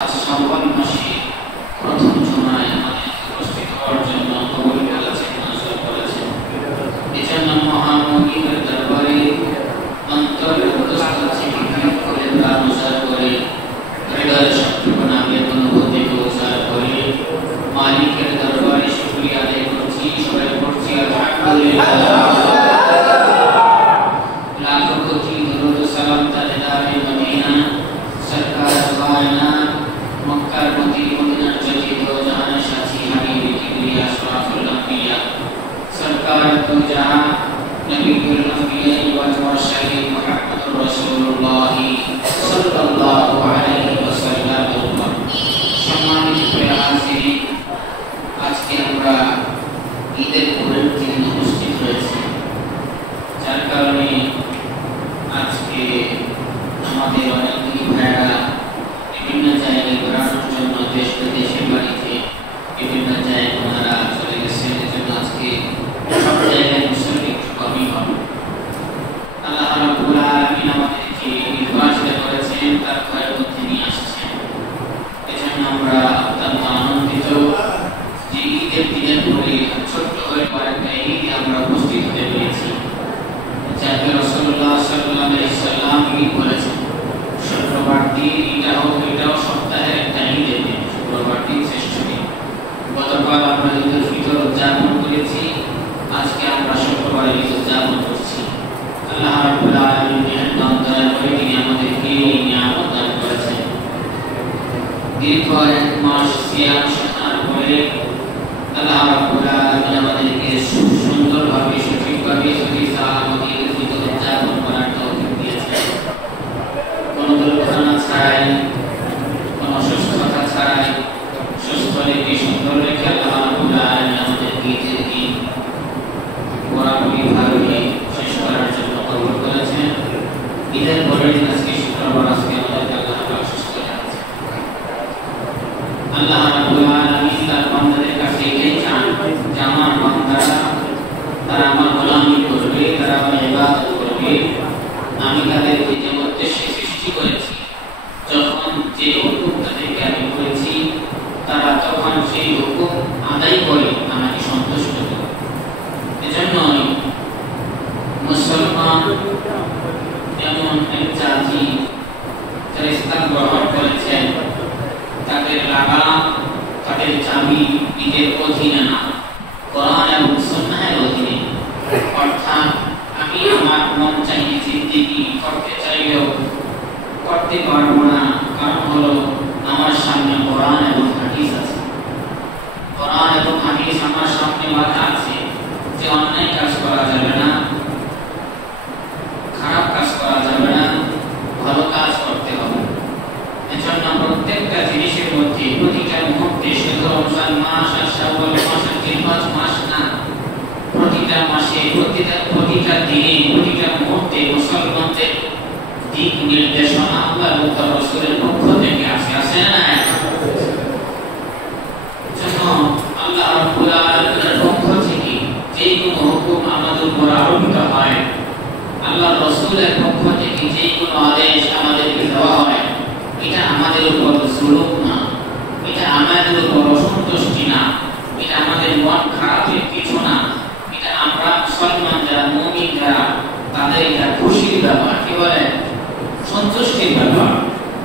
শাওয়াল মাসে প্রথম জুমায় আমাদের উপস্থিত হওয়ার জন্য কবুল করেছেন, নজর করেছেন। এজন্য মহামহিমের দরবারে অন্তরে উপস্থিত থেকে করে প্রাণ উজাড় করে হৃদয়ের সত্যপনামের অনুভূতিকে উজাড় করে মালিকের দরবারে শুকরিয়া আদায় করছি। সবাই পড়ছি আলহামদুলিল্লাহ। लाखों कोटि दुरूद सलाम ताजदारे मदीना सरकार कायनात मक्का मदीना जति दो जहान साथी हबीबी किबरिया अशरफुल अंबिया सरकार दो जहां नबीउल अंबिया व मुरसलीन मुहम्मदुर रासूलुल्लाह सल्लल्लाहु अलैहि वसल्लम। সম্মানিত প্রিয় আজকে আমরা ঈদের পরের দিন উপস্থিত হয়েছি, যার কারণে আজকে আমাদের অনেক ভাইয়েরা বিভিন্ন জায়গায় বেড়ানোর জন্য দেশ বিদেশের বাড়িতে বিভিন্ন জায়গায় ওনারা চলে গেছেন। এজন্য আজকে সব জায়গায় মুসলিম একটু কমই হবে। আল্লাহ রাব্বুল আলামিন আমাদেরকে নির্বাচিত করেছেন, তার ঘরের মধ্যে নিয়ে আসছেন। এজন্য আমরা অত্যন্ত আনন্দিত যে ঈদের দিনের পরে ছোট্ট হয়ে পড়ে একটা ঈদে আমরা উপস্থিত হতে পেরেছি। যাকে রাসূলুল্লাহ সাল্লাল্লাহু আলাইহি সাল্লাম বলেছেন শুক্রবার দিন এটাও সপ্তাহের একটা ঈদের দিন, শুক্রবার দিন শ্রেষ্ঠ দিন। গতকাল আমরা ঈদুল ফিতর উদযাপন করেছি, আজকে আমরা শুক্রবারে ঈদ উদযাপন করছি। আল্লাহ রাব্বুল আলামিনের দয়া করে তিনি আমাদেরকে এই নিয়ামত দান করেছেন। দীর্ঘ এক মাস সিয়াম সাধনার পরে আল্লাহ রাব্বুল আলামিন আমাদেরকে সুন্দরভাবে সঠিকভাবে সহি সালামতে উদযাপন করার তৌফিক দিয়েছেন। কোনো দুর্ঘটনা ছাড়াই, কোনো অসুস্থতা ছাড়াই সুস্থ রেখে সুন্দর রেখে আল্লাহ রাব্বুল আলামিন আমাদেরকে ঈদের দিন পুরোপুরিভাবে শেষ করার জন্য কবুল করেছেন। ঈদের পরের দিন আজকে শুক্রবার, আজকে আমাদেরকে আল্লাহ পাক সুস্থ রাখছেন। আল্লাহ রাব্বুল আলামিন তার বান্দাদের কাছে এটাই চান যে আমার বান্দারা তারা আমার গোলামি করবে, তারা আমার ইবাদত করবে। আমি তাদেরকে যে উদ্দেশ্যে সৃষ্টি করেছি, যখন যে হুকুম তাদেরকে আমি করেছি, তারা তখন সেই হুকুম আদায় করে আমাকে সন্তুষ্ট করে। এজন্যই মুসলমান এমন এক জাতি যারা ইসলাম গ্রহণ করেছেন, তাদের লাগাম, তাদের চাবি নিজের অধীনে না, কোরআন এবং সুন্নাহের অধীনে। অর্থাৎ আমি আমার মন চাইলে জিন্দেগি করতে চাইলেও করতে পারবো না, কারণ হলো আমার সামনে কোরআন এবং হাদিস আছে। কোরআন এবং হাদিস আমার সামনে বাধা আছে যে অন্যায় কাজ করা যাবে না, খারাপ কাজ করা যাবে না, ভালো কাজ করতে হবে। এজন্য প্রত্যেকটা জিনিসের মধ্যে প্রতিটা মুহূর্তে শুধু রমজান মাস আর শাওয়াল মাস আর জিলহজ মাস না, প্রতিটা মাসে প্রতিটা দিনে প্রতিটা মুহূর্তে মুসলমানদের দিক নির্দেশনা আল্লাহ এবং তার রাসূলের পক্ষ থেকে আছে না? জন্য আল্লাহ রাব্বুল আলামিনের পক্ষ থেকে যে কোনো হুকুম আমাদের উপর আরোপিত হয়, আল্লাহ রাসূলের পক্ষ থেকে যে কোনো আদেশ আমাদেরকে দেওয়া হয়, এটা আমাদের উপর জুলুম না, এটা আমাদের উপর অসন্তুষ্টি না, এটা আমাদের মন খারাপের কিছু না। এটা আমরা মুসলমান যারা, মুমিন যারা, তাদের এটা খুশির ব্যাপার, কি বলে সন্তুষ্টির ব্যাপার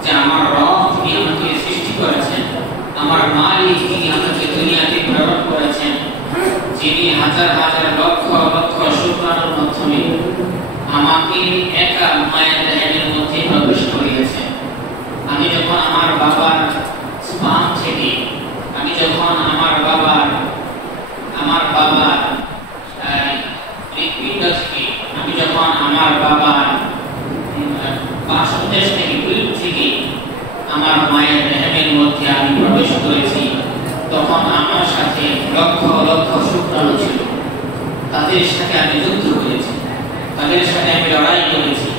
যে আমার রব তিনি আমাকে সৃষ্টি করেছেন, আমার মালিক তিনি আমাকে দুনিয়াতে প্রেরণ করেছেন, যিনি হাজার হাজার লক্ষ লক্ষ শুকরানোর মাধ্যমে আমাকে একা মায়ের দেহের মধ্যে প্রবেশ করিয়েছেন। আমি যখন আমার বাবার স্পাম থেকে, আমি যখন আমার বাবার হৃৎপিণ্ড থেকে, আমি যখন আমার বাবার বাসদেশ থেকে, পিঠ থেকে আমার মায়ের রেহেমের মধ্যে আমি প্রবেশ করেছি, তখন আমার সাথে লক্ষ লক্ষ শুক্রাণু ছিল। তাদের সাথে আমি যুদ্ধ করেছি, তাদের সাথে আমি লড়াই করেছি।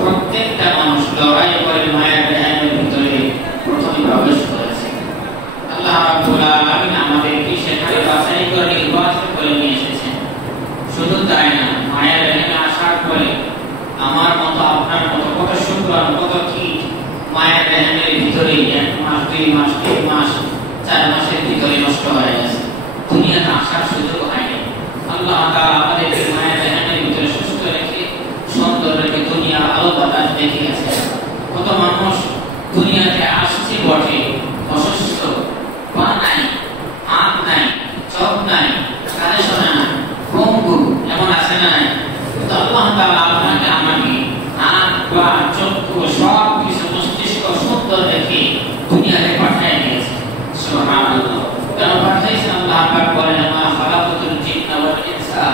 প্রত্যেকটা মানুষ লড়াই করে মায়ের রেহেমের ভিতরে প্রথমে প্রবেশ করেছে। আল্লাহ রাব্বুল আলামিন আমাদেরকে সেখানে বাছাই করে নির্বাচন করে নিয়ে এসেছেন। শুধু তাই না, মায়ের রেহেমে আসার পরে আমার মতো আপনার মতো কত শুক্রাণু, কত কীট মায়ের রেহেমের ভিতরে 2 মাস 3 মাস 4 মাসের ভিতরে নষ্ট হয়ে গেছে, দুনিয়াতে আসার সুযোগ হয়নি। আল্লাহ তাআলা আমাদের মায়া জাহান্নামের ভিতরে সুস্থ রেখে সুন্দর রেখে দুনিয়া আলো বাতাস দেখে গেছে। কত মানুষ দুনিয়াতে আসছে বটে, অসুস্থ, পা নাই, হাত নাই, চোখ নাই, কানে শোনে না, পঙ্গু, এমন আছে না? তো আল্লাহ তাআলা আপনাকে আমাকে হাত পা চক্ষু সব কিছু মস্তিষ্ক সুন্দর রেখে দুনিয়াতে পাঠিয়ে দিয়েছে। সুবহানাল্লাহ। কেন পাঠিয়েছেন? আল্লাহ পাক বলেন, মা খালাকাতুল জিন্না ওয়াল ইনসা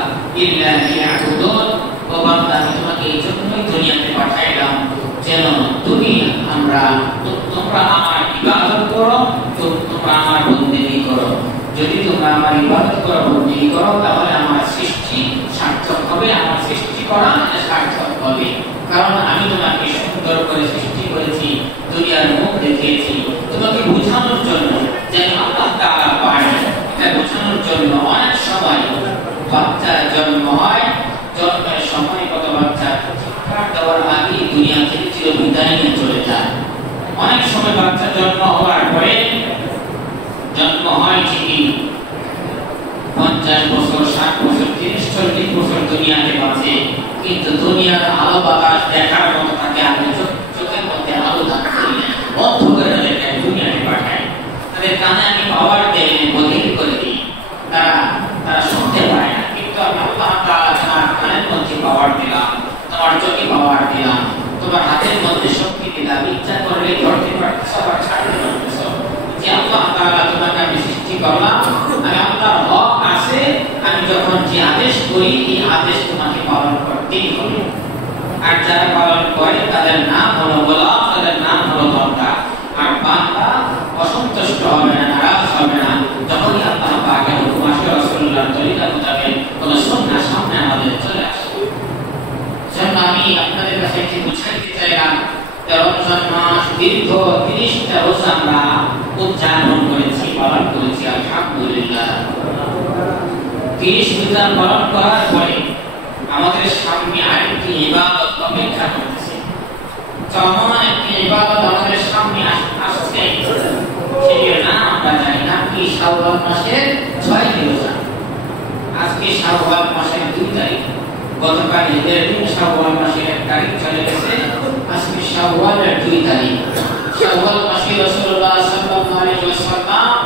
ইল্লা লিয়াবুদুন। ও বান্দা, আমি তোমাকে এই জন্যই দুনিয়াতে পাঠাইলাম যেন তোমরা আমার ইবাদত করো, তোমরা আমার বন্দেগী করো। যদি তোমরা আমার ইবাদত করো, বন্দেগী করো, তাহলে আমার সৃষ্টি সার্থক হবে, আমার সৃষ্টি করা সার্থক হবে। কারণ আমি তোমাকে সুন্দর করে সৃষ্টি করেছি, দুনিয়ার মুখ দেখিয়েছি তোমাকে বোঝানোর জন্য যেন আল্লাহ তাআলা পায়। এটা বোঝানোর জন্য অনেক সময় বাচ্চার জন্ম হয়, জন্মের সময় কত বাচ্চা চিৎকার দেওয়ার আগে দুনিয়া থেকে চিরবিদায় নিয়ে চলে যায়। অনেক সময় বাচ্চা জন্ম হওয়ার পরে জন্ম হয় ঠিকই 50 বছর, 60 বছর, 30-40 বছর দুনিয়াতে বাঁচে, কিন্তু দুনিয়ার আলো বাতাস দেখার মতো থাকে আপনি চোখের মধ্যে আলো থাকতে বন্ধ করে রেখে দুনিয়াতে পাঠায়। তাদের কানে আমি পাওয়ার দেই, বধির করে দিই, তারা শুনতে পায় না। কিন্তু আমি আল্লাহ তাআলা তোমার কানের মধ্যে পাওয়ার দিলাম, তোমার চোখে পাওয়ার দিলাম, তোমার হাতের মধ্যে শক্তি দিলাম, ইচ্ছা করলে ধরতে পারতেছ, আবার ছাড়তে পারতেছ। যে আল্লাহ তাআলা তোমাকে আমি সৃষ্টি করলাম, আমি আল্লাহর হক আছে, আমি যখন যে আদেশ করি এই আদেশ তোমাকে পালন করতেই হবে। আর যারা পালন করে তাদের নাম হলো গোলাম, তাদের নাম হলো বান্দা। আর বান্দা অসন্তুষ্ট হবে না, নারাজ হবে না যখনই আল্লাহ পাকের হুকুম আসে, রাসূলুল্লাহর তরিকা মোতাবেক কোন সুন্নাহ সামনে আমাদের চলে আসে। যেমন আমি আপনাদের কাছে একটি বুঝাইতে চাইলাম, রমজান মাস দীর্ঘ 30টা রোজা আমরা উদযাপন করেছি, পালন করেছি, আলহামদুলিল্লাহ। 30 রোজা পালন করার পরে আমাদের সামনে আরেকটি ইবাদত অপেক্ষা করতেছে। যেমন একটি ইবাদত আমাদের সামনে আসছে, সেটির নাম আমরা জানি না কি, শাওয়াল মাসের 6 রোজা। আজকে শাওয়াল মাসের 2 তারিখ, গতকাল ঈদের দিন শাওয়াল মাসের 1 তারিখ চলে গেছে, আজকে শাওয়ালের 2 তারিখ। শাওয়াল মাসে রাসূলুল্লাহ সাল্লাল্লাহু আলাইহি ওয়াসাল্লাম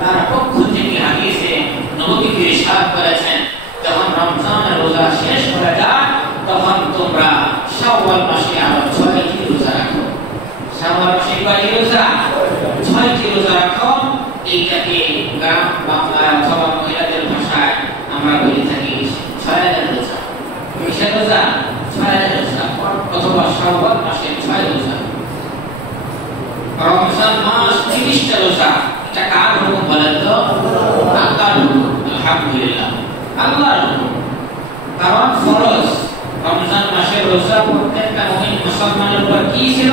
তার পক্ষ থেকে হাদিসে নববীকে ইরশাদ করেছেন, যখন রমজানের রোজা শেষ হয়ে যায় তখন তোমরা শাওয়াল মাসে আবার 6টি রোজা রাখো। শাওয়াল মাসে কয়টি রোজা? 6টি রোজা রাখো। এইটাকে গ্রাম বাংলায় অথবা মহিলাদের ভাষায় আমরা বলে থাকি 6 রোজা। কিসের রোজা? 6 রোজা, অথবা শাওয়াল মাসে 6 রোজা। রমজান মাস 30টা রোজা। এটা কার হুকুম বলেন তো? আল্লাহর হুকুম। আলহামদুলিল্লাহ, আল্লাহর হুকুম। কারণ ফরজ। রমজান মাসের রোজা প্রত্যেকটা মুমিন মুসলমানের উপর কি ছিল?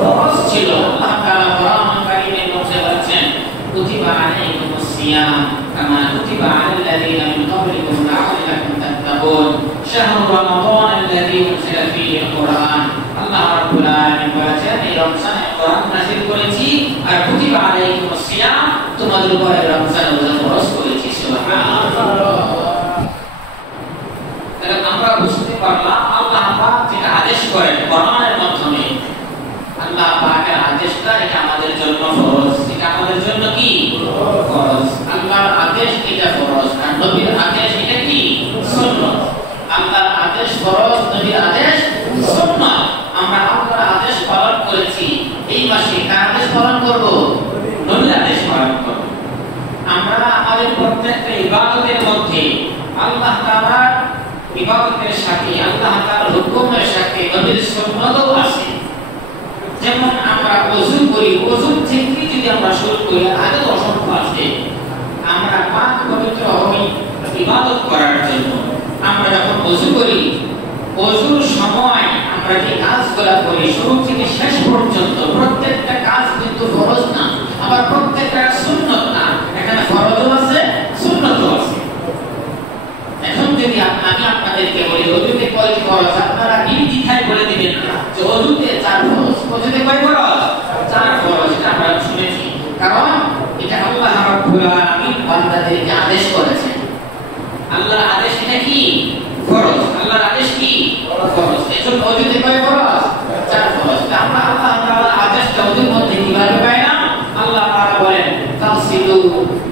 ফরজ ছিল। আল্লাহ তাআলা কোরআন কারীমের মধ্যে বলেছেন, কুতিবা আলাইকুমুস সিয়াম কামা কুতিবা আলাল লাযীনা মিন ক্বাবলিকুম লাআল্লাকুম তাত্তাকুন শাহরু রমাদান আল্লাযী উনজিলা ফীহিল কুরআন। আল্লাহ রাব্বুল আলামিন বলেছেন, এই রমজানে কোরআন নাযিল করেছি, আর কুতিবা আলাইকুমুস সিয়াম, তোমাদের উপর রমজান রোজা ফরজ করেছি। সুবহানাল্লাহ। তাহলে আমরা বুঝতে পারলাম আল্লাহ পাক যেটা আদেশ করেন কোরআনের মাধ্যমে, আল্লাহ পাকের আদেশটা এটা আমাদের জন্য ফরজ। এটা আমাদের জন্য কি? ফরজ। আল্লাহর আদেশ এটা ফরজ, আর নবীর আদেশ এটা কি? সুন্নাত। আল্লাহর আদেশ ফরজ, নবীর আদেশ সুন্নাত। আমরা আল্লাহর আদেশ পালন করেছি। এই মাসে কার আদেশ পালন করব? নবীর আদেশ পালন করব। আমরা আমাদের প্রত্যেকটা ইবাদতের মধ্যে আল্লাহ তাআলার ইবাদতের সাথে, আল্লাহ তাআলার হুকুমের সাথে নবীর সুন্নাতও আছে। যেমন আমরা ওযু করি, ওযু থেকে যদি আমরা শুরু করি, আগে তো অসংখ্য আছে। আমরা পাক পবিত্র হই ইবাদত করার জন্য। আমরা যখন ওযু করি, ওযুর সময় আমরা যে কাজগুলো করি শুরু থেকে শেষ পর্যন্ত প্রত্যেকটা কাজ কিন্তু ফরজ না, আবার প্রত্যেকটা সুন্নাত না। এখানে ফরজও আছে, সুন্নাতও আছে। এখন যদি আমি আপনাদেরকে বলি ওযুতে কয়টি ফরজ, আপনারা নির্দ্বিধায় বলে দিবেন যে ওযুতে 4 ফরজ। ওযুতে কয় ফরজ? 4 ফরজ। এটা আমরা শুনেছি। কারণ এটা আল্লাহ রাব্বুল আলামিন বান্দাদেরকে আদেশ করেছেন। আল্লাহর আদেশ এটা কি? ফরজ। আল্লাহর আদেশ কি? ফরজ। এজন্য ওযুতে কয় ফরজ? 4 ফরজ। আমরা আল্লাহ তাআলার আদেশটা ওযুর মধ্যে কিভাবে পাইলাম? আল্লাহ তাআলা বলেন তাগসিলু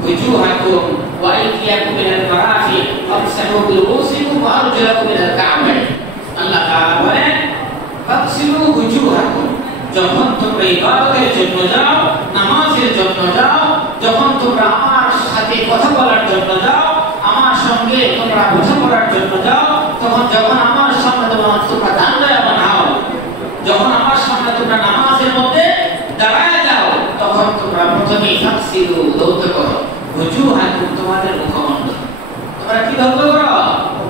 ওজুহাকুম ওয়া আইদিয়াকুম ইলাল মারাফিক ওয়ামসাহু বিরুসিকুম ওয়া আরজুলাকুম ইলাল কা'বাইন। আল্লাহ তাআলা বলেন তাগসিলু ওজুহাকুম, যখন তোমরা ইবাদতের জন্য যাও, নামাজের জন্য যাও, যখন তোমরা আমার সাথে কথা বলার জন্য যাও, আমার সঙ্গে তোমরা কথা বলার জন্য যাও, যখন আমার সামনে তোমরা দাঁড়ায় বানাও, যখন আমার সামনে তোমরা নামাজের মধ্যে দাঁড়ায় যাও, তখন তোমরা প্রথমে তাগসিলু ধৌত করো ওজুহাকুম, তোমাদের মুখমণ্ডল। তোমরা কি ধৌত করো?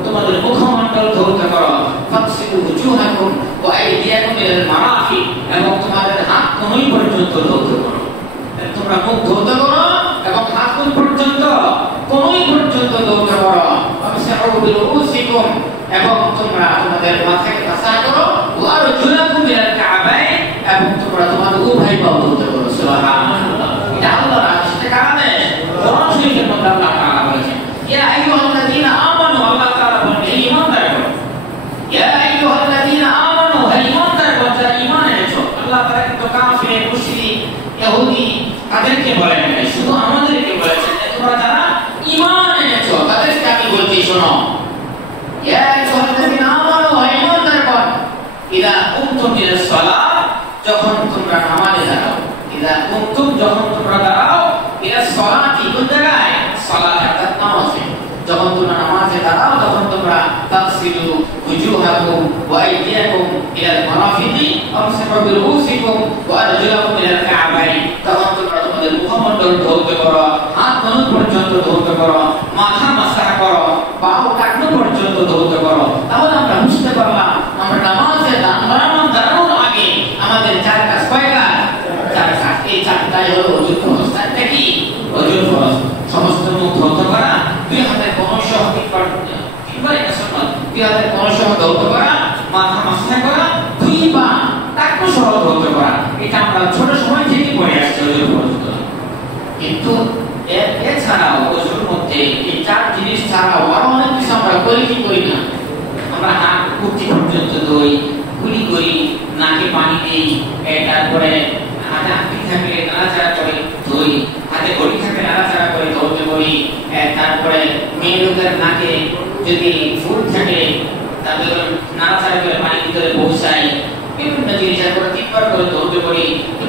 তোমাদের মুখমণ্ডল ধৌত করো। তাগসিলু ওজুহাকুম ওয়া আইদিয়াকুম ইলাল মারাফিক, এবং তোমাদের হাত কনুই পর্যন্ত ধৌত করো। তোমরা মুখ ধৌত করো এবং হাত পর্যন্ত কনুই পর্যন্ত ধৌত করো। ওয়ামসাহু বিরুসিকুম, এবং তোমরা তোমাদের মাথাকে মাসা করো। ওয়া আরজুলাকুম ইলাল কা'বাইন, এবং তোমরা তোমাদের উভয় পা ধৌত করো। সুবহানাল্লাহ। এটা আল্লাহর আদেশ। এটা কার আদেশ? কোরআন শরীফের মধ্যে আল্লাহ তাআলা বলেছেন ইয়া আইয়ুহাল্লাযীনা আমানু, আল্লাহ তাআলা বলেন হে ঈমানদারগণ, ইয়া আইয়ুহাল্লাযীনা আমানু, হে ঈমানদারগণ যারা ঈমান এনেছো। আল্লাহ তাআলা কিন্তু কাফির, মুশরিক, ইহুদি তাদেরকে বলেন না, শুধু আমাদেরকে বলেছেন তোমরা যারা ঈমান এনেছো তাদেরকে আমি বলছি শোনো। ইয়া আইয়ুহাল্লাযীনা আমানু, হে ঈমানদারগণ, ইযা কুমতুম ইলাস সালাত, যখন তোমরা নামাজে দাঁড়াও, ইযা কুমতুম, যখন তোমরা দাঁড়াও, ইলাস সালাতি, কোন জায়গায়? সালাত অর্থাৎ নামাজে। যখন তোমরা নামাজে দাঁড়াও তখন তোমরা তাগসিলু ওজুহাকুম ওয়া আইদিয়াকুম ইলাল মারাফিকি ওয়ামসাহু বিরুসিকুম ওয়া আরজুলাকুম ইলাল কা'বাইন, তখন তোমরা তোমাদের মুখমণ্ডল ধৌত করো, হাত কনুই পর্যন্ত ধৌত করো, মাথা মাসাহ করো, পাও টাকনু পর্যন্ত ধৌত করো। তাহলে আমরা বুঝতে পারলাম আমরা নামাজে দাঁড়ানোর আগে আমাদের 4 কাজ, কয় কাজ? 4 কাজ। এই 4টাই হলো ওযুর ফরজ। 4টা কি? ওযুর ফরজ। সমস্ত মুখ ধৌত করা, দুই হাতের কনুই সহ কিংবা এটা সুন্নাত, দুই হাতের কনুই সহ ধৌত করা, মাথা মাসাহ করা, দুই পা টাকনু সহ ধৌত করা। এটা আমরা ছোট সময় থেকে পড়ে আসছি ওযুর ফরজগুলো। কিন্তু এছাড়াও ওযুর মধ্যে এই 4 জিনিস ছাড়াও আরো অনেক কিছু আমরা করি কি করি না। আমরা হাত কুটি পর্যন্ত ধুই, কুলি করি, নাকে পানি দেই, তারপরে হাতে আঙ্গুল থাকলে নাড়াচাড়া করে ধুই, হাতে ঘড়ি থাকলে নাড়াচাড়া করে ধৌত করি, তারপরে মেয়ে লোকের নাকে যদি ফুল থাকে তাদের নাড়াচাড়া করে পানি ভিতরে পৌঁছাই, বিভিন্ন জিনিস আমরা 3 বার করে ধৌত করি।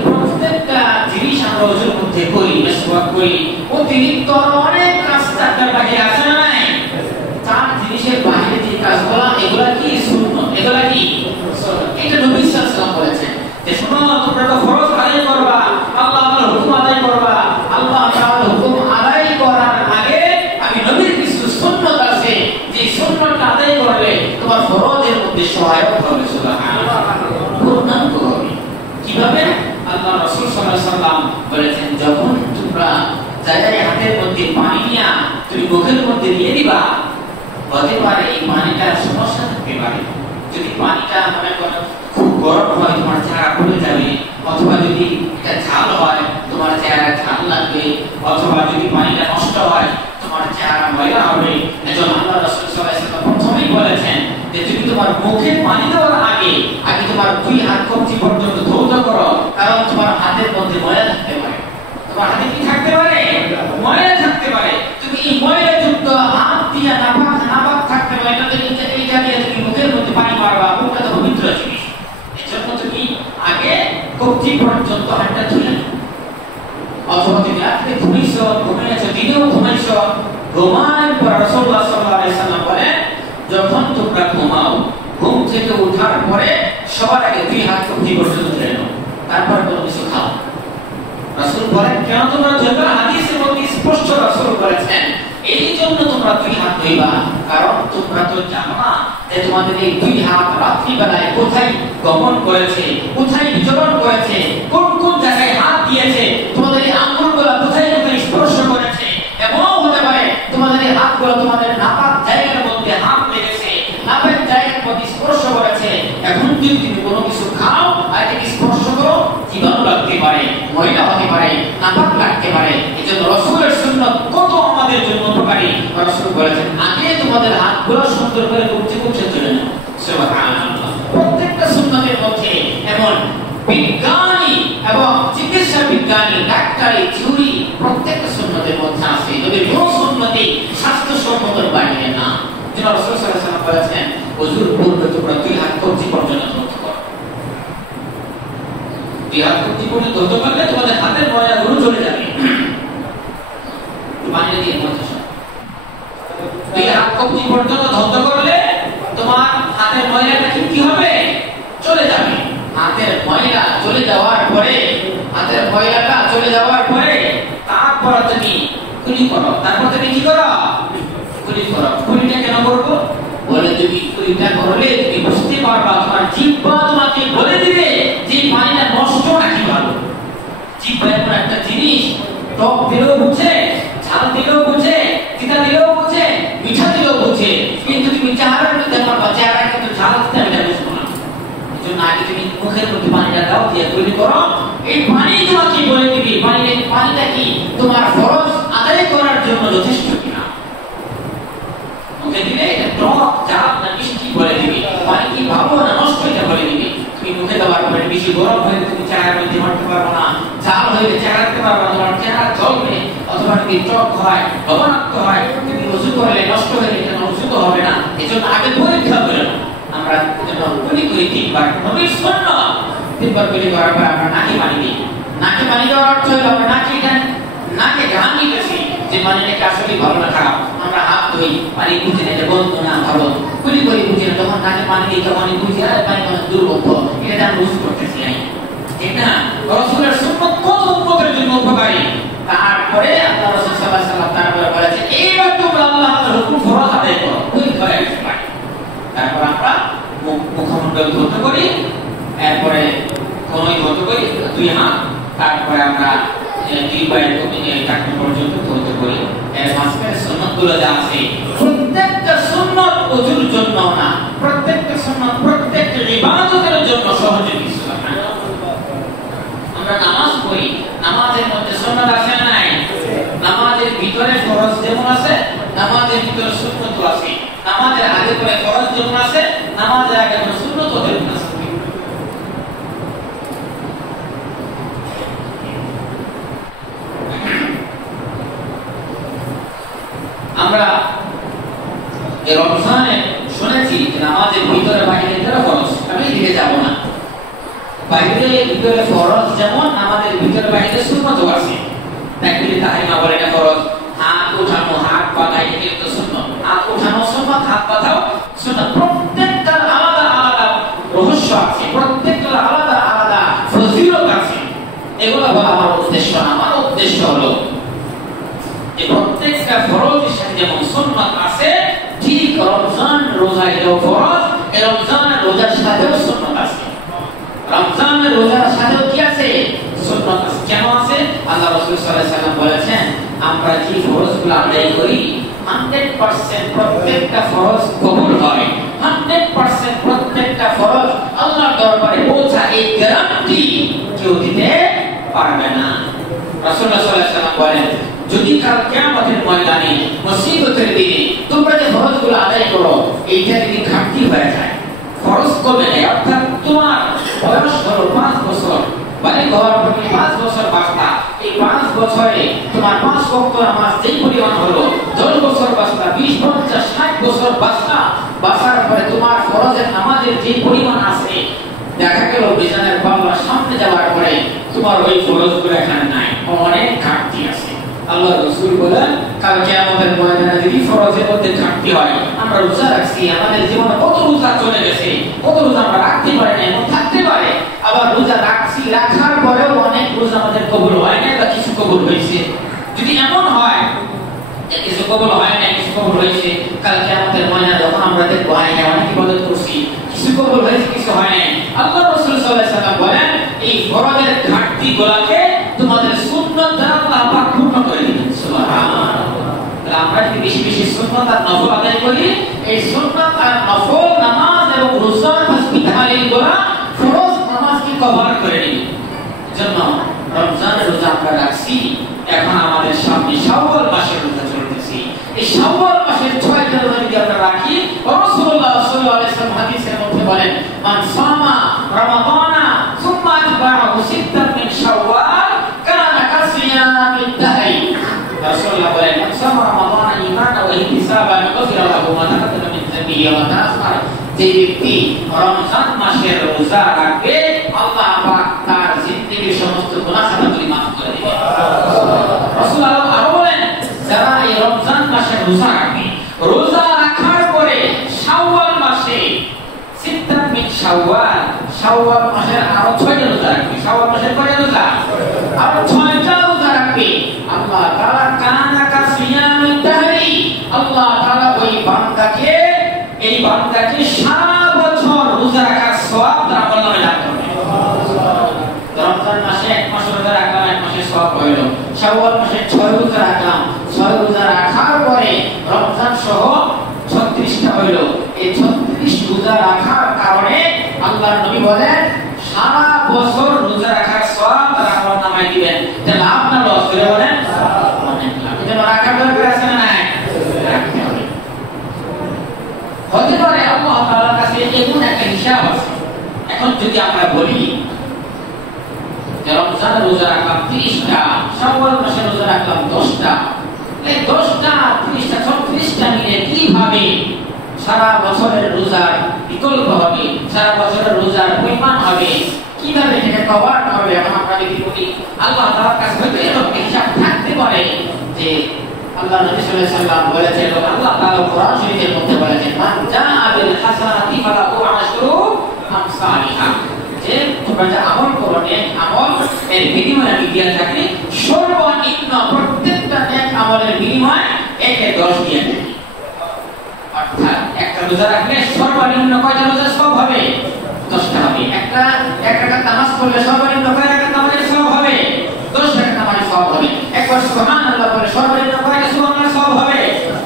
প্রত্যেকটা জিনিস আমরা ওযুর মধ্যে করি, মেসওয়াক করি। অতিরিক্ত অনেক কাজ তার বাইরে আছে না নাই? 4 জিনিসের বাইরে যে কাজগুলো, এগুলা কি? সুন্নাত। এগুলা কি? সুন্নাত। এটা নবী সাল্লাল্লাহু আলাইহি ওয়াসাল্লাম বলেছেন যে শোনো, তোমরা তো ফরজ আদায় করবা, আল্লাহ তাআলার হুকুম আদায় করবা। আল্লাহ তাআলার হুকুম আদায় করার আগে আমি নবীর কিছু সুন্নাত আছে, যে সুন্নাতটা আদায় করলে তোমার ফরজের মধ্যে সহায়ক হবে। সুবহানাল্লাহ। পূর্ণাঙ্গ হবে। কিভাবে? আল্লাহ রাসূল সাল্লাল্লাহু আলাইহি ওয়াসাল্লাম বলেছেন যখন তোমরা জায়গায় হাতের মধ্যে পানি নিয়া তুমি মুখের মধ্যে দিয়ে দিবা, হতে পারে এই পানিটার সমস্যা থাকতে পারে। যদি পানিটা মনে করো খুব গরম হয়, তোমার চেহারা পুড়ে যাবে, অথবা যদি এটা ঝাল হয় তোমার চেহারা ঝাল লাগবে, অথবা যদি পানিটা নষ্ট হয় তোমার চেহারা ময়লা হবে। এজন্য আল্লাহ রাসূল সাল্লাল্লাহু আলাইহি ওয়াসাল্লাম প্রথমেই বলেছেন যে তুমি তোমার মুখে পানি দেওয়ার আগে তোমার 2 হাত কবজি পর্যন্ত ধৌত করো, কারণ তোমার হাতের মধ্যে ময়লা থাকতে পারে। তোমার হাতে কি থাকতে পারে? ময়লা থাকতে পারে। তুমি এই ময়লাযুক্ত হাত দিয়ে নাপাক থাকতে পারে, এটা দিয়ে তুমি মুখের মধ্যে পানি মারবা, মুখটা তো পবিত্র জিনিস। এজন্য তুমি আগে কবজি পর্যন্ত হাতটা ধুয়ে নাও। অথবা তুমি রাতে ঘুমিয়েছো, দিনেও ঘুমাইছো, ঘুমানোর পর রাসূলুল্লাহ সাল্লাল্লাহু আলাইহি ওয়াসাল্লাম বলেন যখন তোমরা ঘুমাও, ঘুম থেকে ওঠার পরে সবার আগে 2 হাত কবজি পর্যন্ত ধুয়ে নাও, তারপর কোনো কিছু খাও। রাসূল বলেন কেন তোমরা ধুবা? হাদিসের মধ্যে স্পষ্ট রাসূল বলেছেন এই জন্য তোমরা 2 হাত ধুইবা, কারণ তোমরা তো জানো না যে তোমাদের এই 2 হাত রাত্রি বেলায় কোথায় গমন করেছে, কোথায় বিচরণ করেছে, কোন কোন জায়গায় হাত দিয়েছে, তোমাদের এই আঙ্গুলগুলো কোথায় কোথায় স্পর্শ করেছে। এমনও হতে পারে তোমাদের এই হাতগুলো তোমাদের নাপাক জায়গার মধ্যে হাত লেগেছে, নাপাক জায়গার মধ্যে স্পর্শ করেছে। এখন যদি তুমি কোনো কিছু খাও আর এটাকে স্পর্শ করো, জীবাণু লাগতে পারে, ময়লা হতে পারে, নাপাক পারে। এজন্য রাসূলের সুন্নাত কত আমাদের জন্য উপকারী। রাসূল বলেছেন, আগে তোমাদের হাতগুলো সুন্দর করে মুছে চলে নাও। সুবহানাল্লাহ। প্রত্যেকটা সুন্নাতের মধ্যে এমন বিজ্ঞানী এবং চিকিৎসা বিজ্ঞানী, ডাক্তারি, থিওরি প্রত্যেকটা সুন্নাতের মধ্যে আছে। তবে কোন সুন্নতি স্বাস্থ্যসম্মতের বাইরে না। যেন রাসূল সাল্লাল্লাহু আলাইহি ওয়াসাল্লাম বলেছেন, ওযুর পূর্বে তোমরা 2 হাত কবজি পর্যন্ত ধৌত করো। 2 হাত কবজি পর্যন্ত ধৌত করলে তোমাদের হাতের ময়লাগুলো চলে যাবে। পানি দিয়ে ধৌত করো। 2 হাত কবজি পর্যন্ত ধৌত করলে তোমার হাতের ময়লাটা কি হবে? চলে যাবে। হাতের ময়লা চলে যাওয়ার পরে, হাতের ময়লাটা চলে যাওয়ার পরে তারপর তুমি কুলি করো। তারপর তুমি কি করো? কুলি করো। কুলিটা কেন করবো? বলে তুমি কুলিটা করলে তুমি বুঝতে পারবা, তোমার জিহ্বা তোমাকে বলে দিবে যে পানিটা নষ্ট নাকি ভালো। জিহ্বা এমন একটা জিনিস, টক দিলেও বুঝে, ঝাল দিলেও বুঝে, তিতা দিলেও বুঝে, মিঠা দিলেও বুঝে। কিন্তু তুমি চেহারার মধ্যে পারবা, চেহারা কিন্তু ঝাল দিতে মিঠা বুঝবো না। এজন্য আগে তুমি মুখের মধ্যে পানিটা দাও, দিয়ে কুলি করো। এই পানি তোমাকে বলে দিবে পানিটা কি তোমার ফরজ আদায় করার জন্য যথেষ্ট কিনা। মুখে দিলে এটা টক, ঝাল না মিষ্টি বলে দিবে, পানি কি ভালো না নষ্ট এটা বলে দিবে। তুমি মুখে দেওয়ার পরে বেশি গরম হয়ে তুমি চেহারার মধ্যে মারতে পারবো না, ঝাল হয়ে চেহারা রাখতে পারবো না, তোমার চেহারা জ্বলবে। অথবা যদি টক হয়, লবণাক্ত হয়, তুমি ওযু করলে নষ্ট হয়ে গেলে ওযু তো হবে না। এজন্য আগে পরীক্ষা করে নাও। আমরা যেন কুলি করি 3 বার, নবীর সুন্নাত 3 বার কুলি করার পর আমরা নাকে পানি দিই। নাকে পানি দেওয়ার অর্থ হলো আমরা নাকে ঘাম নিতেছি, যে পানিটা আসলে ভালো না খারাপ। আমরা হাত ধুই, পানি বুঝি না, এটা বন্ধ না ভালো, কুলি করি বুঝি না, তখন নাকে পানি দিই, তখন বুঝি আর পানি মানে দুর্গন্ধ, এটা আমরা বুঝতে করতেছি নাই। ঠিক না? রাসূলের সুন্নাত কত উম্মতের জন্য উপকারী। তারপরে আল্লাহ রাসূল সাল্লাল্লাহু আলাইহি ওয়াসাল্লাম তারপরে বলেছেন, এইবার তোমরা আল্লাহর হুকুম ফরজ আদায় করো। ওই ঘরে আসতে পারি। তারপর আমরা মুখমণ্ডল ধৌত করি, এরপরে কোনই ধৌত করি 2 হাত, তারপরে আমরা 2 পায়ের টাকনো পর্যন্ত ধৌত করি। এর মাঝখানে সুন্নাতগুলো যা আছে প্রত্যেকটা সুন্নাত ওযুর জন্য না, প্রত্যেকটা সুন্নাত প্রত্যেকটা ইবাদতের জন্য সহযোগী। সুবহানাল্লাহ। আমরা নামাজ পড়ি, নামাজের মধ্যে সুন্নাত আছে না নাই? নামাজের ভিতরে ফরজ যেমন আছে, নামাজের ভিতরে সুন্নাতও আছে। নামাজের আগে পরে ফরজ যেমন আছে, নামাজের আগে পরে সুন্নাতও যেমন আছে। আমরা এই রমজানে শুনেছি যে নামাজের ভিতরে বাইরে যেটা ফরজ, আমি এদিকে যাব না। বাইরে ভিতরে ফরজ যেমন, নামাজের ভিতরে বাইরে সুন্নাতও আছে। তাকবীরে তাহরিমা বলে এটা ফরজ, হাত উঠানো, হাত পাতা এটা কিন্তু সুন্নাত। হাত উঠানো সুন্নাত, হাত পাতাও সুন্নাত। প্রত্যেকটার আলাদা আলাদা রহস্য আছে, প্রত্যেকটার আলাদা আলাদা ফজিলত আছে। এগুলো বলা আমার উদ্দেশ্য না। আমার উদ্দেশ্য হলো যে প্রত্যেকটা ফরজের সাথে যেমন সুন্নাত আছে, ঠিক রমজান রোজা এটাও ফরজ, এই রমজানের রোজার সাথেও সুন্নাত আছে। রমজানের রোজার সাথেও কি আছে? সুন্নাত আছে। কেন আছে? আল্লাহ রাসূল সাল্লাল্লাহু আলাইহি ওয়াসাল্লাম বলেছেন, আমরা যে ফরজগুলো আদায় করি 100% প্রত্যেকটা ফরজ কবুল হয়। 100% প্রত্যেকটা ফরজ আল্লাহর দরবারে পৌঁছা, এই গ্যারান্টি কেউ দিতে পারবে না। রাসূলুল্লাহ সাল্লাল্লাহু আলাইহি ওয়াসাল্লাম বলেন, যদি কাল কিয়ামতের ময়দানে মুসিবতের দিনে তোমরা যে ফরজগুলো আদায় করো, এইটা যদি ঘাটতি হয়ে যায়, ফরজ কমে যায়, অর্থাৎ তোমার বয়স হলো 5 বছর, মানে ঘর থেকে 5 বছর বাঁচতা, এই 5 বছরে তোমার 5 ওয়াক্ত নামাজ যেই পরিমাণ হলো, 10 বছর বাঁচতা, 20, 50, 60 বছর বাঁচতা, বাঁচার পরে তোমার ফরজের নামাজের যে পরিমাণ আছে, দেখা গেল মিজানের পাল্লার সামনে যাওয়ার পরে তোমার ওই ফরজগুলো এখানে নাই, অনেক ঘাটতি আছে। আল্লাহ রাসূল বলেন, কাল কিয়ামতের ময়দানে যদি ফরজের মধ্যে ঘাটতি হয়, আমরা রোজা রাখছি, আমাদের জীবনে কত রোজা চলে গেছে, কত রোজা আমরা রাখতে পারি না, এমন থাকতে পারে। আবার রোজা রাখছি, রাখার পরেও অনেক রোজা আমাদের কবুল হয় না, বা কিছু কবুল হয়েছে। যদি এমন হয় যে কিছু কবুল হয় না, কিছু কবুল হয়েছে, কাল কিয়ামতের ময়দানে যখন আমরা দেখবো, হ্যাঁ অনেক ইবাদত করছি, কিছু কবুল হয়েছে, কিছু হয় নাই, আল্লাহ রাসূল সাল্লাল্লাহু আলাইহি ওয়াসাল্লাম বলেন, এই ফরজের ঘাটতিগুলোকে তোমাদের সুন্নাত দ্বারা আল্লাহ পাক পূর্ণ করে দিবেন। সুবহানাল্লাহ। তাহলে আমরা যদি বেশি বেশি সুন্নাত আর নফল আদায় করি, এই সুন্নাত আর নফল নামাজ এবং রোজা তাসবিহ তাহলিলগুলো ফরজ নামাজকে কভার করে নিবে। এজন্য রমজানের রোজা আমরা রাখছি, এখন আমাদের সামনে শাওয়াল মাসের রোজা চলতেছে। এই শাওয়াল মাসের 6টা রোজা যদি আমরা রাখি, রাসূলুল্লাহ সাল্লাল্লাহু আলাইহি ওয়াসাল্লাম হাদিসের মধ্যে বলেন, মান সামা রমাদানা সুম্মা আতবা'াহু সিত্তান মিন শাওয়াল কানা কাসিয়ামিদ দাহরি। রাসূলুল্লাহ বলেন, মান সামা রমাদানা ঈমানান ওয়া ইহতিসাবান গফিরা লাহু মা তাকাদ্দামা মিন যামবিহি ওয়া মা তাআখার। যে ব্যক্তি রমজান মাসের রোজা রাখবে, আল্লাহ পাক তার জিন্দেগীর সমস্ত গুনাহ খাতাগুলি মাফ করে দিবেন। রাসূলুল্লাহ আরো বলেন, যারা এই রমজান মাসের রোজা রাখবে, রোজা রাখার পরে শাওয়াল মাসে সিত্তান মিন শাওয়াল, শাওয়াল মাসের আরো 6টা রোজা রাখবে। শাওয়াল মাসের কয়টা রোজা? আরো 6টা রোজা রাখবে। আল্লাহ তাআলা কানা কাসিয়ামিদ দাহরি, আল্লাহ তাআলা ওই বান্দাকে, এই বান্দাকে সারা বছর রোজা রাখার সওয়াব তার আমলনামায় দান করবে। রমজান মাসে 1 মাস রোজা রাখলাম, 1 মাসের সওয়াব হলো। শাওয়াল মাসে 6 রোজা রাখলাম, 6 রোজা রাখার পরে রমজান সহ 36টা হলো। এই 36 রোজা রাখার কারণে আল্লাহর নবী বলেন, সারা বছর রোজা রাখার সওয়াব তার আমলনামায় দিবেন। এটা লাভ না লস? করে বলেন অনেক লাভ। এটা রাখার দরকার আছে না নাই? রাখতে হবে। হতে পারে আল্লাহ তাআলার কাছে এমন একটা হিসাব আছে। এখন যদি আমরা বলি যে রমজান রোজা রাখলাম 30টা, শাওয়াল মাসে রোজা রাখলাম 10টা, এই 10টা 30টা 36টা মিলে কিভাবে সারা বছরের রোজার বিকল্প হবে, সারা বছরের রোজার পরিমাণ হবে, কিভাবে এটাকে কভার হবে? এখন আমরা যদি বলি আল্লাহ তাআলার কাছে হয়তো এরকম হিসাব থাকতে পারে যে আল্লাহ নবী সাল্লাল্লাহু আলাইহি ওয়াসাল্লাম বলেছেন, আল্লাহ তাআলা কোরআন শরীফের মধ্যে বলেছেন, মান জাআ বিল হাসানাতি ফালাহু আশরু আমসালিহা, যে তোমরা যে আমল করো, নেক আমল, এর বিনিময়ে আমি দিয়া থাকি সর্বনিম্ন প্রত্যেকটা নেক আমলের বিনিময়ে 1/10 দিয়া থাকি। অর্থাৎ একটা রোজা রাখলে সর্বনিম্ন কয়টা রোজা সওয়াব হবে? 10টা হবে। একটা রাকাত নামাজ পড়লে সর্বনিম্ন কয় রাকাত নামাজের সওয়াব হবে? 10 রাকাত নামাজের সওয়াব হবে। একবার সুবহানাল্লাহ বলে সর্বনিম্ন কয়টা সুবহানাল্লাহ সওয়াব হবে?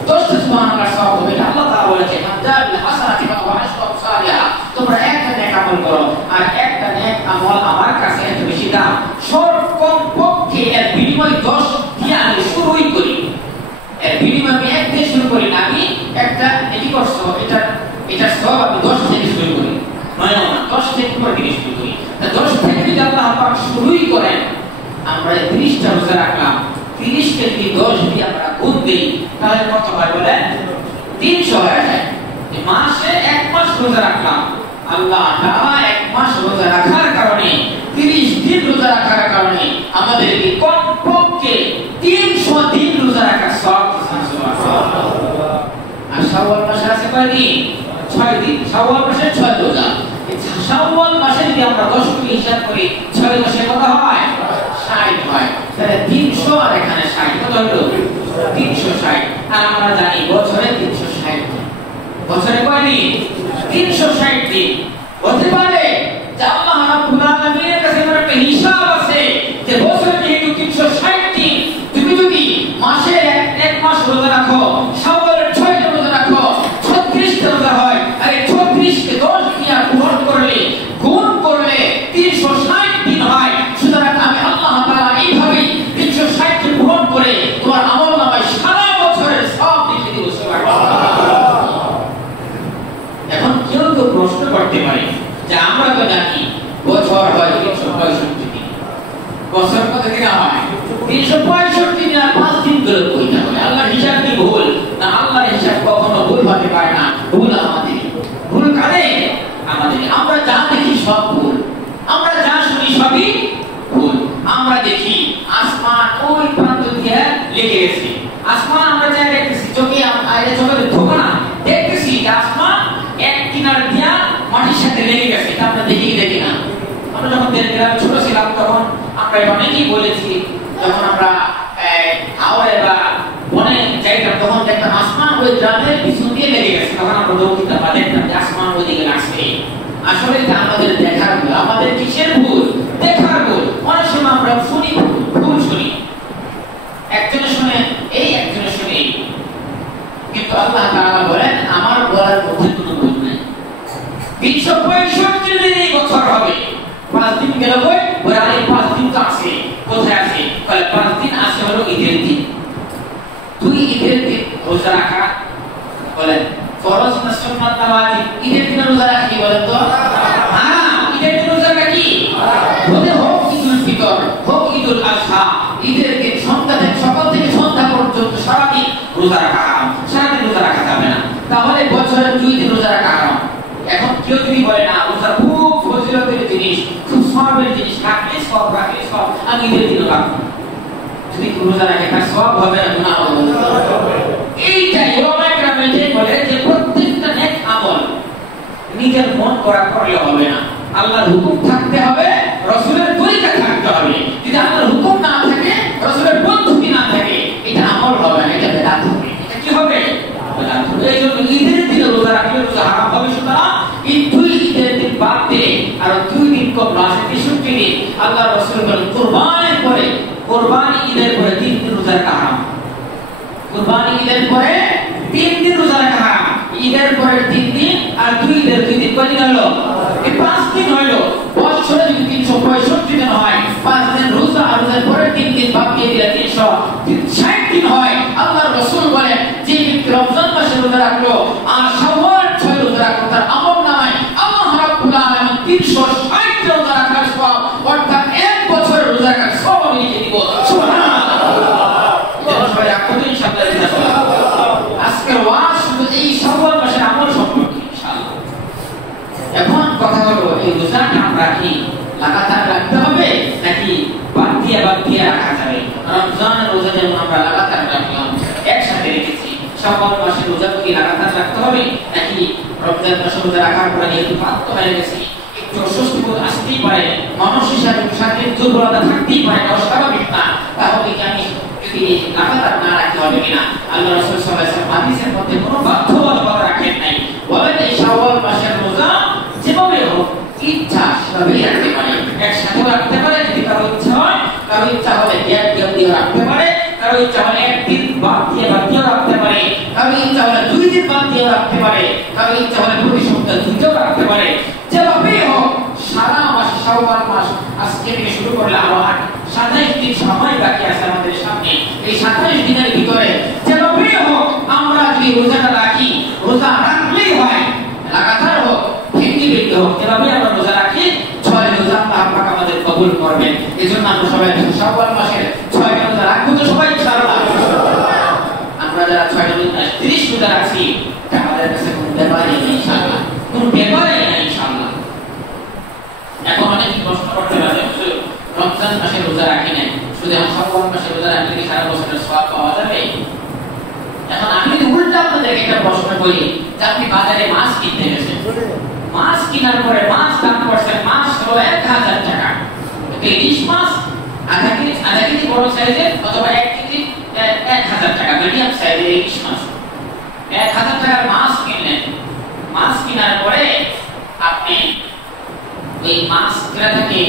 10টা সুবহানাল্লাহ সওয়াব হবে। আল্লাহ তাআলা বলেছেন, মান জাআ বিল হাসানাতি ফালাহু আশরু আমসালিহা, তোমরা একটা নেক আমল করো আর একটা নেক আমল আমার কাছে এত বেশি দাম, সর্বপক্ষে এর বিনিময় 10 দিয়ে আমি শুরুই করি। এর বিনিময় আমি 1 দিয়ে শুরু করি না, আমি একটা এটি করছো, এটা সব আমি 10 থেকে শুরু করি, নয় না 10 থেকে পরে থেকে শুরু করি। তা 10 থেকে যদি আল্লাহ পাক শুরুই করেন, আমরা 30টা রোজা রাখলাম, 30 কে যদি 10 দিয়ে আমরা গুণ দেই, তাহলে কত হয় বলেন? 300 হয়ে যায়। মাসে 1 মাস রোজা রাখলাম, আল্লাহ তাআলা 1 মাস রোজা রাখার কারণে, 30 দিন রোজা রাখার কারণে আমাদেরকে কমপক্ষে 300 দিন রোজা রাখার সওয়াব দিয়েছেন। সুবহানাল্লাহ। আর শাওয়াল মাসে আছে কয় দিন? 6 দিন। শাওয়াল মাসে 6 রোজা। এই শাওয়াল মাসে যদি আমরা 10 কে হিসাব করি, 6 মাসে কত হয়? 60 হয়। তাহলে 300 আর এখানে 60 কত হলো? 360। আর আমরা জানি বছরে 360 দিন। বছরে কয় দিন? 360 দিন। হতে পারে যে আল্লাহ রাব্বুল আলামিনের কাছে একটা হিসাব আছে যে বছরে যেহেতু 360 দিন, তুমি যদি মাসে 1 মাস রোজা রাখো, শাওয়ালের 6টা রোজা রাখো, 36টা রোজা হয়। আর এই 36 কে 10 দিয়ে গুণ করলে 360 দিন হয়। সুতরাং আমি আল্লাহ তাআলা এইভাবে 360 কে গুণ করে তোমার আমলনামায় সারা বছরের সব লিখে দিব। সুবহানাল্লাহ। এখন কেউ তো প্রশ্ন করতে পারে যে আমরা তো জানি বছর হয় 365 দিন, বছর কত দিন হয়? 365 দিন আর 5 দিন করে কইতে হবে। আল্লাহর হিসাব কি ভুল? না, আল্লাহর হিসাব কখনো ভুল হতে পারে না। ভুল আমাদের। ভুল কারে? আমাদের। আমরা যা দেখি সব ভুল, আমরা যা শুনি সবই ভুল। আমরা দেখি আসমান ওই প্রান্ত দিয়ে লেগে গেছে, আসমান আমরা যা দেখতেছি চোখে ধোকা না, দেখতেছি যে আসমান এক কিনার দিয়া মাটির সাথে লেগে গেছে, এটা আমরা দেখি না। আমরা যখন গ্রামে ছোট ছিলাম তখন আমরা অনেকেই বলেছি, যখন আমরা হাওড়ে বা বনে যাইতাম তখন দেখতাম আসমান ওই গ্রামের পিছন দিয়ে লেগে গেছে, তখন আমরা দৌড়িতাম বা দেখতাম যে আসমান ওই দিকে আসছে। আসলে এটা আমাদের দেখার ভুল। আমাদের কিসের ভুল? দেখার ভুল। অনেক সময় আমরা শুনি ভুল শুনি, একজনে শুনে এই, একজনে শুনে এই, কিন্তু আল্লাহ তাআলা বলেন আমার বলার মধ্যে কোনো ভুল নাই। 365 দিন এই বছর হবে, 5 দিন গেল কই? ওই 5 দিন তো আছে, কোথায় আছে? ঈদের দিন রোজা রাখা বলেন ফরজ না সুন্নাত না ওয়াজিব? ঈদের দিন রোজা রাখা কি বলেন তো? হারাম। ঈদের দিন রোজা রাখা কি? বলে হোক ঈদুল ফিতর, হোক ঈদুল আযহা, ঈদের দিন সন্ধ্যা থেকে সকাল থেকে সন্ধ্যা পর্যন্ত সারাদিন রোজা রাখা হারাম, সারাদিন রোজা রাখা যাবে না। তাহলে বছরে 2 দিন রোজা রাখা হারাম। এখন কেউ যদি বলে না রোজা খুব ফজিলতের জিনিস, খুব সওয়াবের জিনিস, রাখলে সওয়াব, রাখলে সওয়াব, আমি ঈদের দিন রাখবো, যদি রোজা রাখে তার সওয়াব হবে না গুনাহ হবে? এইটাই ওলামা কেরাম বলে যে প্রত্যেকটা নেক আমল নিজের মন করা করলে হবে না, আল্লাহর হুকুম থাকতে হবে, রাসূলের তরিকা থাকতে হবে। যদি আল্লাহর হুকুম না থাকে, রাসূলের পদ্ধতি না থাকে, এটা আমল হবে না, এটা বিদআত হবে। এটা কি হবে? বিদআত হবে। এই জন্য ঈদের দিনে রোজা রাখলে রোজা হারাম হবে। সুতরাং এই 2 ঈদের দিন বাদ দিয়ে আর 2 দিন কম আছে 63 দিন আল্লাহর রাসূল বলেন কুরবানির পরে, কুরবানি ঈদের পরে 3 দিন রোজা রাখা হারাম। কুরবানি ঈদের পরে 3 দিন রোজা রাখা হারাম। ঈদের পরে 3 দিন আর 2 ঈদের 2 দিন কয়দিন হলো? এই 5 দিন হলো। বছরে যদি 365 দিন হয়, 5 দিন রোজা আর রোজার পরে 3 দিন বাদ দিয়ে দিলে 360 দিন হয়। আল্লাহর রাসূল বলেন যে ব্যক্তি রমজান মাসে রোজা রাখলো আর শাওয়াল 6 রোজা রাখলো, তার আমলনামায় আল্লাহ রাব্বুল আলামিন 360 রোজা রাখার সওয়াব, অর্থাৎ 1 বছর রোজা রাখার সওয়াব লিখে দিব। সুবহানাল্লাহ। সবাই রাখবো তো ইনশাআল্লাহ। আজকের ওয়াজ শুধু এই শাওয়াল মাসের আমল সম্পর্কে ইনশাআল্লাহ। এখন কথা হলো এই রোজাটা আমরা কি লাগাতার রাখতে হবে নাকি বাদ দিয়ে রাখা যাবে? রমজানের রোজা যেমন আমরা লাগাতার রাখলাম, একসাথে রেখেছি, শাওয়াল মাসের রোজা কি লাগাতার রাখতে হবে নাকি রমজান মাসের রোজা রাখার পরে যেহেতু ক্লান্ত হয়ে গেছি, একটু অস্বস্তি বোধ আসতেই পারে, মানসিক শারীরিক দুর্বলতা থাকতেই পারে, অস্বাভাবিক না, তাহলে কি আমি যদি লাগাতার না রাখতে হবে কিনা? আল্লাহ রাসূল সাল্লাল্লাহু আলাইহি ওয়াসাল্লাম হাদিসের মধ্যে কোনো বাধ্যবাধকতা রাখেন নাই। বলেন এই শাওয়াল মাসের রোজা যেভাবে হোক ইচ্ছা সেভাবেই রাখতে পারে, একসাথে রাখতে পারে যদি কারো ইচ্ছা হয়, কারো ইচ্ছা হলে গ্যাপ দিয়ে রাখতে পারে, কারো ইচ্ছা হলে 1 দিন বাদ দিয়ে রাখতে পারে, কারো ইচ্ছা হলে 2 দিন বাদ দিয়ে রাখতে পারে, কারো ইচ্ছা হলে প্রতি সপ্তাহে 2 দিন রাখতে পারে। যেভাবেই হোক সারা মাস শাওয়াল মাস আজকে থেকে শুরু করলে আরো 27 দিন সময় বাকি আছে আমাদের সামনে। এই 27 দিনের ভিতরে যেভাবেই হোক আমরা যদি রোজাটা রাখি, রোজা রাখলেই হয়, লাগাতার হোক ভেঙে হোক, যেভাবে আমরা রোজা রাখি 6 রোজা আল্লাহ পাক আমাদের কবুল করবেন। এজন্য আমরা সবাই শাওয়াল মাসের 6টা রোজা রাখবো তো সবাই ইনশাআল্লাহ। আমরা যারা 6টা রোজা 30 রোজা রাখছি এটা আমাদের কাছে কোনো ব্যাপারই নেই ইনশাআল্লাহ, কোনো ব্যাপারই নেই ইনশাআল্লাহ। এখন অনেক প্রশ্ন করতে পারে রমজান মাসে রোজা রাখি না, শুধু শাওয়াল মাসে রোজা রাখলে কি সারা বছরের সওয়াব পাওয়া যাবে? এখন আমি যদি উল্টা আপনাদেরকে একটা প্রশ্ন করি যে আপনি বাজারে মাছ কিনতে গেছেন, মাছ কেনার পরে মাছ দাম পড়ছে, মাছ হলো 1000 টাকা, ইলিশ মাছ আধা কেজি বড় সাইজের অথবা 1 কেজি 1000 টাকা, মিডিয়াম সাইজের ইলিশ মাছ 1000 টাকার মাছ কিনলেন। মাছ কেনার পরে আপনি ওই মাছ ক্রেতাকে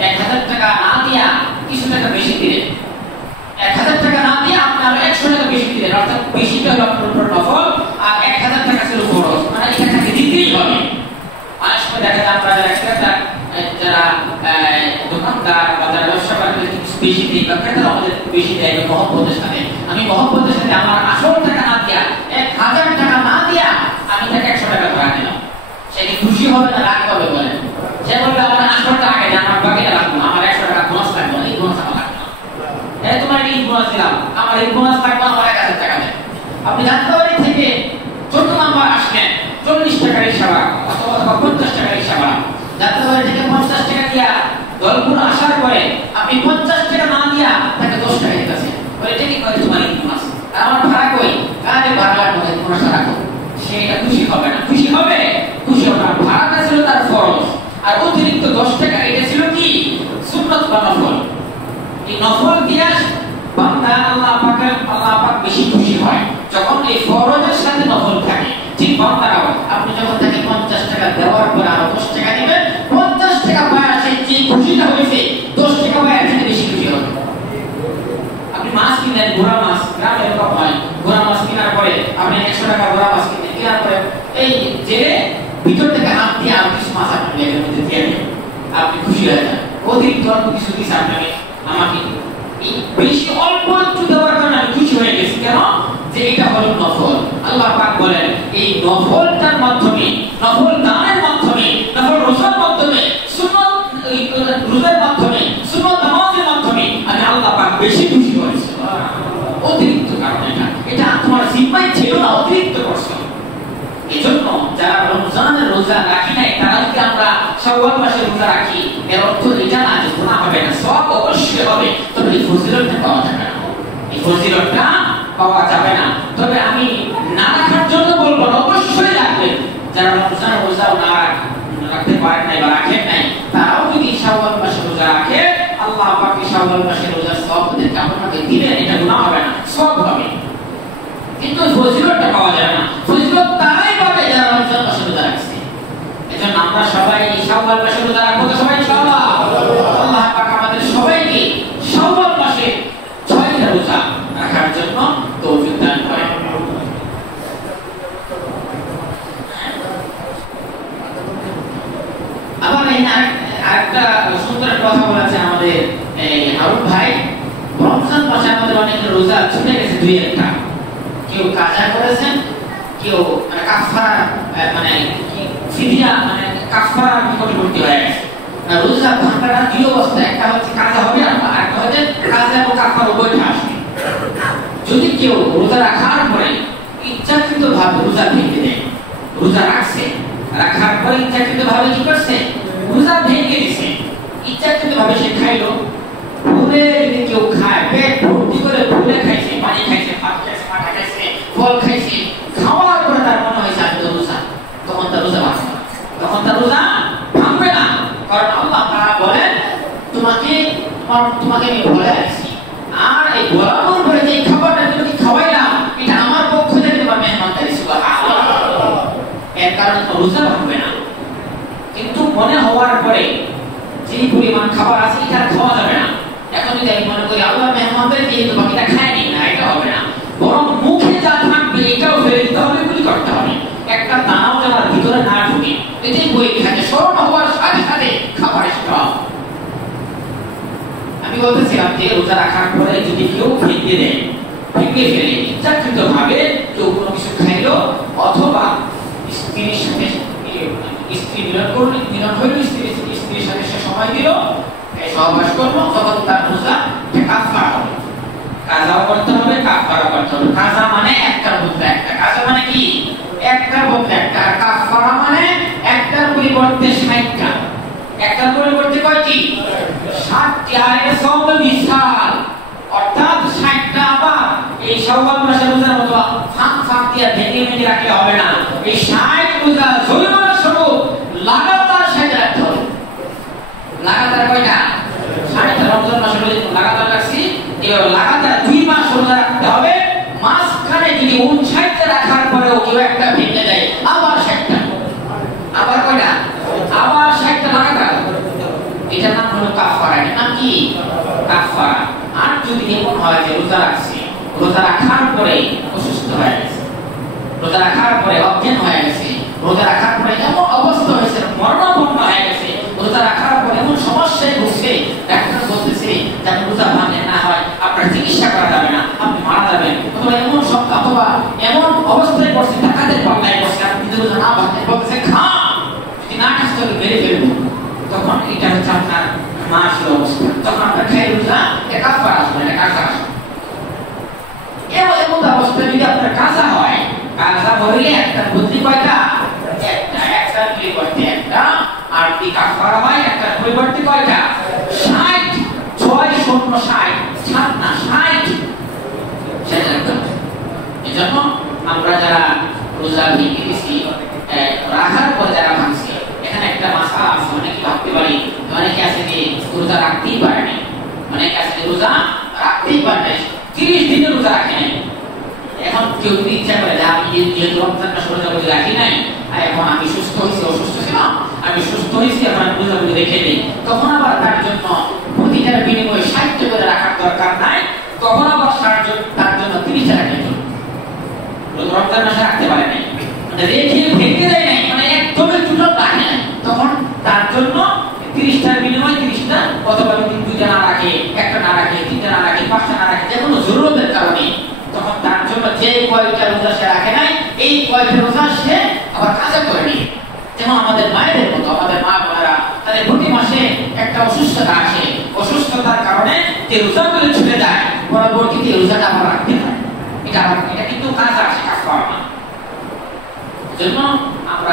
1000 টাকা না দিয়া কিছু টাকা বেশি দিলেন, 1000 টাকা না দিয়ে আপনি আরো 100 টাকা বেশি দিলেন, অর্থাৎ বেশিটা হলো আপনার উপর নফল আর 1000 টাকা ছিল খরচ, মানে এখানে দিতেই হবে। অনেক সময় দেখা যায় আমরা যারা ক্রেতা, যারা দোকানদার বা যারা ব্যবসা করে বেশি দিই বা ক্রেতারা আমাদের বেশি দেয় মহব্বতের সাথে, আমি মহব্বতের সাথে আমার আসল টাকা না দিয়া 1000 টাকা না দিয়া আমি তাকে 100 টাকা ধরা দিলাম, সে কি খুশি হবে না রাগ হবে? বলেন, সে বলবে আমার আসল টাকা নেই, আমার বাকিটা লাগবে না, আমার 100 টাকা বোনাস লাগবে না, এই বোনাস আমার লাগবে না, তোমার এই বোনাস দিলাম, আমার এই বোনাস লাগবে, আমার 1000 টাকা দেন। আপনি যাত্রাবাড়ি থেকে 14 নাম্বার আসলেন, 40 টাকার রিকশা ভাড়া অথবা 50 টাকার রিকশা ভাড়া, যাত্রাবাড়ি থেকে 50 টাকা দিয়া দলপুর আসার পরে আপনি 50 টাকা না দিয়া তাকে 10 টাকা দিতেছে, বলে এটা কি করে তোমার এই বোনাস, আর আমার ভাড়া কই? আরে ভাড়া লাগবে, বোনাস রাখো। সে এটা খুশি হবে না? খুশি হবে? খুশি হবে না। ভাড়াটা ছিল তার ফরজ, আর অতিরিক্ত 10 টাকা এটা ছিল কি সুন্নাত বা নফল। এই নফল দিয়া বান্দা আল্লাহ পাক বেশি খুশি হয় যখন এই ফরজের সাথে নফল থাকে। ঠিক বান্দারাও আপনি যখন তাকে 50 টাকা দেওয়ার পর আরো 10 টাকা দিবেন, 50 টাকা পায় সে যে খুশিটা হয়েছে 10 টাকা পায় থেকে বেশি খুশি হবে। আপনি মাছ কিনেন, ঘোড়া মাছ, গ্রামে এরকম হয়, ঘোড়া মাছ কেনার পরে আপনি 100 টাকা ঘোড়া মাছ কিনেন, কেনার পরে এই যে ভিতর থেকে হাত দিয়ে আর কিছু মাছ আপনি এর মধ্যে দিয়ে দেন, আপনি খুশি হয়ে যান। অতিরিক্ত অল্প কিছু দিচ্ছে আপনাকে, আমাকে বেশি অল্প একটু দেওয়ার কারণে আমি খুশি হয়ে গেছি। কেন? যে এটা হলো নফল। আল্লাহ পাক বলেন এই নফলটার মাধ্যমে, নফল দানের মাধ্যমে, নফল রোজার মাধ্যমে, সুন্নাত রোজার মাধ্যমে, সুন্নাত নামাজের মাধ্যমে আমি আল্লাহ পাক বেশি খুশি হয়েছি। অতিরিক্ত কারণ এটা তোমার জিম্মায় ছিল না, অতিরিক্ত করছো। এজন্য যারা রমজানের রোজা রাখি নাই তারা যদি আমরা শাওয়াল মাসে রোজা রাখি, এর অর্থ এটা না যে গুনাহ হবে না, সওয়াব অবশ্যই হবে, তবে এই ফজিলতটা পাওয়া যাবে না, এই ফজিলতটা পাওয়া যাবে না। তবে আমি না রাখার জন্য বলবো না, অবশ্যই রাখবেন। যারা রমজানের রোজা না রাখতে পারেন নাই বা রাখেন নাই, তারাও যদি শাওয়াল মাসে রোজা রাখে, আল্লাহ পাক শাওয়াল মাসে রোজার সওয়াব ওদেরকে আপনাকে দিবেন, এটা গুনাহ হবে না, সওয়াব হবে, কিন্তু ফজিলতটা পাওয়া যাবে না। ফজিলত তারাই পাবে যারা রমজান মাসে রোজা রাখছে। এজন্য আমরা সবাই শাওয়াল মাসে রোজা রাখবো তো সবাই ইনশাআল্লাহ। আল্লাহ পাক আমাদের সবাইকে শাওয়াল মাসে 6টা রোজা রাখার জন্য তৌফিক দান করেন। আবার আরেকটা সুন্দর কথা বলেছে আমাদের হারুন ভাই, রমজান মাসে আমাদের অনেক রোজা ছুটে গেছে দুই একটা, কেউ কাজা করেছেন, কেউ মানে কাফারা মানে ফিদিয়া মানে কাফারা নিকটবর্তী হয়ে গেছে। রোজা ভাঙাটা দুই অবস্থা, একটা হচ্ছে কাজা হবে আর একটা হচ্ছে কাজা এবং কাফারা উভয়টা আসবে। যদি কেউ রোজা রাখার পরে ইচ্ছাকৃত ভাবে রোজা ভেঙে দেয়, রোজা রাখছে, রাখার পরে ইচ্ছাকৃত ভাবে কি করছে, রোজা ভেঙে দিছে, ইচ্ছাকৃত ভাবে সে খাইলো, ভুলে যদি কেউ খায়, পেট ভর্তি করে ভুলে খাইছে, পানি খাইছে, ভাত খাইছে, মাথা খাইছে, ফল খাইছে, খাওয়ার পরে তার মনে হয়েছে আমি তো রোজা, তখন তার রোজা ভাঙবে না, তখন তার রোজা ভাঙবে না। কারণ আল্লাহ তাআলা বলেন তোমাকে আমি বলে রাখছি, আর এই বলানোর পরে যে খাবারটা তুমি খাওয়াইলাম এটা আমার পক্ষ থেকে তোমার মেহমানদারি, সুবহানাল্লাহ, এর কারণে তোমার রোজা ভাঙবে না। কিন্তু মনে হওয়ার পরে যে পরিমাণ খাবার আছে এটা খাওয়া যাবে না, এখন যদি আমি মনে করি আল্লাহর মেহমানদের যেহেতু বাকিটা খায়নি না, এটা হবে না, বরং মুখে যা থাকবে এটাও ফেলে দিতে হবে, গুলি করতে হবে, একটা দানাও যেন ভিতরে না ঢুকে, এটাই বই খাচ্ছে স্মরণ হওয়ার সাথে সাথে খাবার স্টপ। আমি বলতেছিলাম যে রোজা রাখার পরে যদি কেউ ভেঙে দেয়, ভেঙে ফেলে ইচ্ছাকৃত ভাবে কেউ কোনো কিছু খাইলো, অথবা স্ত্রীর সাথে স্ত্রী মিলন হইল, স্ত্রীর সাথে সে সময় দিল, সহবাস করলো, তখন তার রোজা কাফারা হবে, কাজাও করতে হবে, কাফারা করতে হবে। কাজা মানে একটার বদলে একটা, কাজা মানে কি একটার বদলে একটা, আর কাফারা মানে একটার পরিবর্তে 60টা, একটার পরিবর্তে কয়টি, 60টি। আর এর সওয়াব বিশাল, অর্থাৎ 60টা আবার এই শাওয়াল মাসের রোজার মতো ফাঁক দিয়ে ভেঙে ভেঙে রাখলে হবে না, এই 60 রোজা জরিমানা স্বরূপ লাগাতার 60 রাখতে হবে। লাগাতার কয়টা, 60টা রমজান মাসে লাগাতার রাখছি, এবার লাগাতার 2 মাস রোজা রাখতে হবে। মাঝখানে যদি 59টা রাখার পরেও কেউ একটা ভেঙে দেয়, আবার 60টা, আবার কয়টা, আবার 60টা লাগাতার, এটার নাম হলো কাফারা। এটার নাম কি, কাফারা। আর যদি এমন হয় যে রোজা রাখছে, রোজা রাখার পরে অসুস্থ হয়ে গেছে, রোজা রাখার পরে অজ্ঞান হয়ে গেছে, রোজা রাখার পরে এমন অবস্থা হয়েছে মরণাপন্ন হয়ে গেছে, রোজা রাখার পরে এমন সমস্যায় ভুগছে, ডাক্তার বলতেছে যে রোজা ভাঙে না হয় আপনার চিকিৎসা করা যাবে না, আপনি মারা যাবেন, অথবা এমন সংখ্যা অথবা এমন অবস্থায় পড়ছে, টাকাদের পাল্লায় পড়ছে, আপনি যদি রোজা না ভাঙতে বলতেছে খা, যদি না খাস তাহলে মেরে ফেলবো, তখন এটা হচ্ছে আপনার মাসের অবস্থা, তখন আপনার খেয়ে রোজা কাফারা আসবে, এটা কাজা আসবে। এমন অবস্থায় যদি আপনার কাজা হয়, কাজা হইলে একটা বুদ্ধি কয়টা, একটার পরিবর্তে একটা, আর কি কাফারা হয় একটার পরিবর্তে কয়টা, 60, 6 0 60, 7 না 60, এজন্য আমরা যারা রোজা ভেঙে দিছি, রাখার পরে যারা ভাঙছি, এখানে একটা মাসা আছে, অনেকে ভাবতে পারি, অনেকে আছে যে রোজা রাখতেই পারেনি, অনেকে আছে যে রোজা রাখতেই পারে 30 দিনের রোজা রাখে নাই। এখন কেউ যদি ইচ্ছা করে যে আমি যেহেতু রমজান মাসে রোজা রাখি নাই, আর এখন আমি সুস্থ হয়েছি, অসুস্থ ছিলাম, আমি সুস্থ হয়েছি, এখন আমি রোজা রেখে দিই, তখন আবার তার জন্য প্রতিটার বিনিময়ে 60 করে রাখার দরকার নাই, তখন আবার তার জন্য 30 রাখতে হবে। রমজান মাসে রাখতে পারে নাই, মানে রেখে ভেঙে দেয় নাই, মানে একদমই টোটাল রাখে নাই, তখন তার জন্য 30টার বিনিময়ে 30টা, অথবা 2টা না রাখে, একটা না রাখে, 3টা না রাখে, 5টা না রাখে, যে কোনো জরুরতের কারণে, তখন তার জন্য যে কয়টা রোজা সে রাখে নাই এই কয়টা রোজা সে আবার কাজা করে নিয়ে, যেমন আমাদের মায়েদের মতো, আমাদের মা বোনেরা তাদের প্রতি মাসে একটা অসুস্থতা আসে, অসুস্থতার কারণে যে রোজাগুলো ছুটে যায় পরবর্তীতে রোজাটা আবার রাখতে হয়। এটা কিন্তু কাজা আসে, কাজ করা না। জন্য আমরা